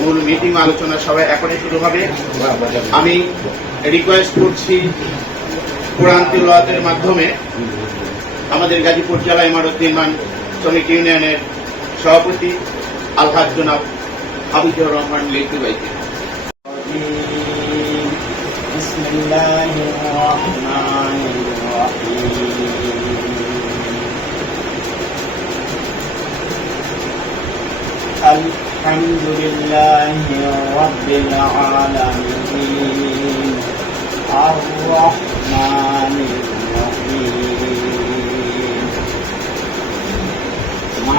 মূল মিটিং আলোচনা সবাই এখনই শুরু হবে। আমি রিকোয়েস্ট করছি কোরআন মাধ্যমে আমাদের গাজীপুর জেলা ইমারত নির্মাণ শ্রমিক ইউনিয়নের সভাপতি আলহাজ জনাব হাবিজুর রহমান লিখতে বাইকে بسم الله الرحمن الرحيم الحمد لله رب العالمين الرحمن الرحيم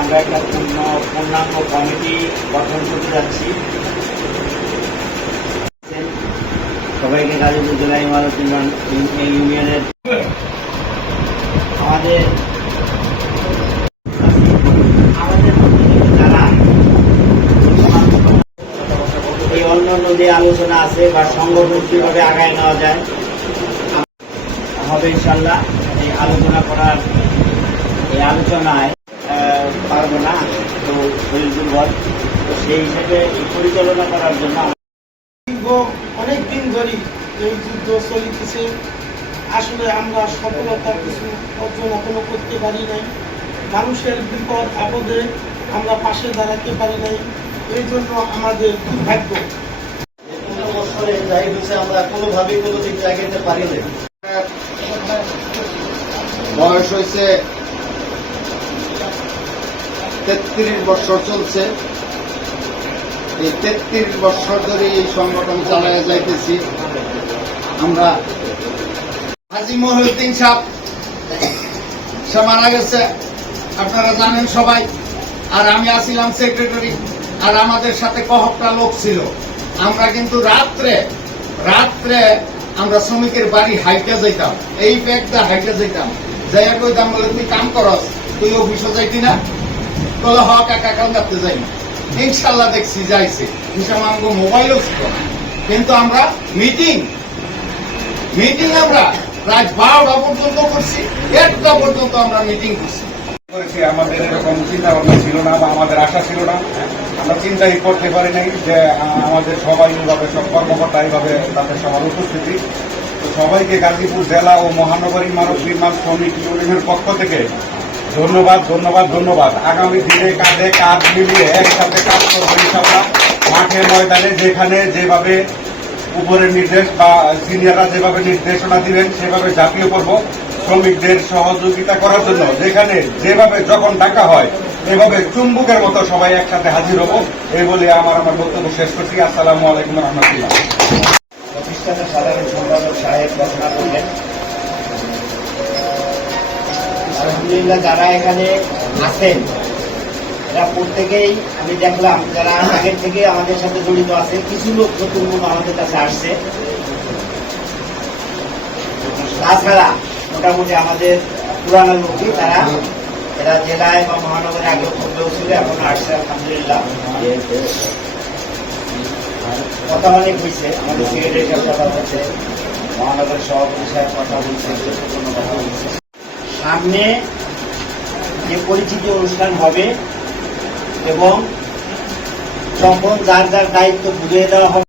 আমরা একটা পূর্ণ, পূর্ণাঙ্গ কমিটি গঠন করতে যাচ্ছি। সবাইকে গাজীপুর জেলা ইমারত ইউনিয়নের। আমাদের আলোচনা আছে বা সংগঠন কীভাবে আগায় নেওয়া যায়, হবে ইনশাল্লাহ এই আলোচনা করার, এই আলোচনায় পারব না তো শরীর দুর্বল তো সেই হিসেবে পরিচালনা করার জন্য দীর্ঘ অনেক দিন ধরেই এই যুদ্ধ চলিতেছে আসলে আমরা সফলতা কিছু অর্জন এখনও করতে পারি নাই মানুষের বিপদ আপদে আমরা পাশে দাঁড়াতে পারি নাই এই জন্য আমাদের দুর্ভাগ্য আমরা কোনোভাবেই কোনো দিক জায়গাতে পারি না বয়স হয়েছে তেত্রিশ বছর চলছে। এই তেত্রিশ বছর ধরে এই সংগঠন চালায় যাইতেছি। আমরা হাজি মহিউদ্দিন সাহ সে মারা গেছে। আপনারা জানেন সবাই, আর আমি আসিলাম সেক্রেটারি আর আমাদের সাথে কহকটা লোক ছিল। আমরা কিন্তু রাত্রে রাত্রে আমরা শ্রমিকের বাড়ি হাইটে যাইতাম। এই ব্যাগটা হাইটে যাইতাম। যাইয়া কইতাম বলে তুই কাম করস, তুই অফিসে যাইতি না? বলে হ কাকা কাম করতে যাই। না ইনশাল্লাহ দেখছি, যাইছে। হিসাব মোবাইলও ছিল কিন্তু আমরা মিটিং মিটিং আমরা রাত বারোটা পর্যন্ত করছি, একটা পর্যন্ত আমরা মিটিং করছি। করেছি, আমাদের এরকম চিন্তা ভাবনা ছিল না বা আমাদের আশা ছিল না। আমরা চিন্তাই করতে পারি নাই যে আমাদের সবাই এইভাবে সব কর্মকর্তা এইভাবে তাদের সবার উপস্থিতি। সবাইকে গাজীপুর জেলা ও মহানগরী মানব নির্মাণ শ্রমিক ইউনিয়নের পক্ষ থেকে ধন্যবাদ ধন্যবাদ ধন্যবাদ। আগামী দিনে কাঁধে কাঁধ মিলিয়ে একসাথে কাজ করব ইনশাল্লাহ মাঠে ময়দানে যেখানে যেভাবে উপরের নির্দেশ বা সিনিয়ররা যেভাবে নির্দেশনা দিলেন সেভাবে ঝাঁপিয়ে পড়ব শ্রমিকদের সহযোগিতা করার জন্য যেখানে যেভাবে যখন ডাকা হয়, এভাবে চুম্বুকের মতো সবাই একসাথে হাজির হব। এই বলে আমার আমার বক্তব্য শেষ করছি। আসসালামু আলাইকুম রহমতুল্লাহ। প্রতিষ্ঠানের সাধারণ সম্পাদক সাহেব ঘোষণা করলেন আলহামদুলিল্লাহ যারা এখানে আছেন, এরা প্রত্যেকেই আমি দেখলাম যারা আগের থেকে আমাদের সাথে জড়িত আছে, কিছু লোক নতুন আমাদের কাছে আসছে। তাছাড়া মোটামুটি আমাদের পুরানো লোকই তারা, এরা জেলায় বা মহানগরে আগে করলেও ছিল, এখন আসছে, আলহামদুলিল্লাহ। কথা অনেক হয়েছে, আমাদের সেক্রেটারি সাহেব কথা বলছে, মহানগরের সভাপতি সাহেব কথা বলছে কথা বলছে। সামনে যে পরিচিতি অনুষ্ঠান হবে এবং তখন যার যার দায়িত্ব বুঝিয়ে দেওয়া হবে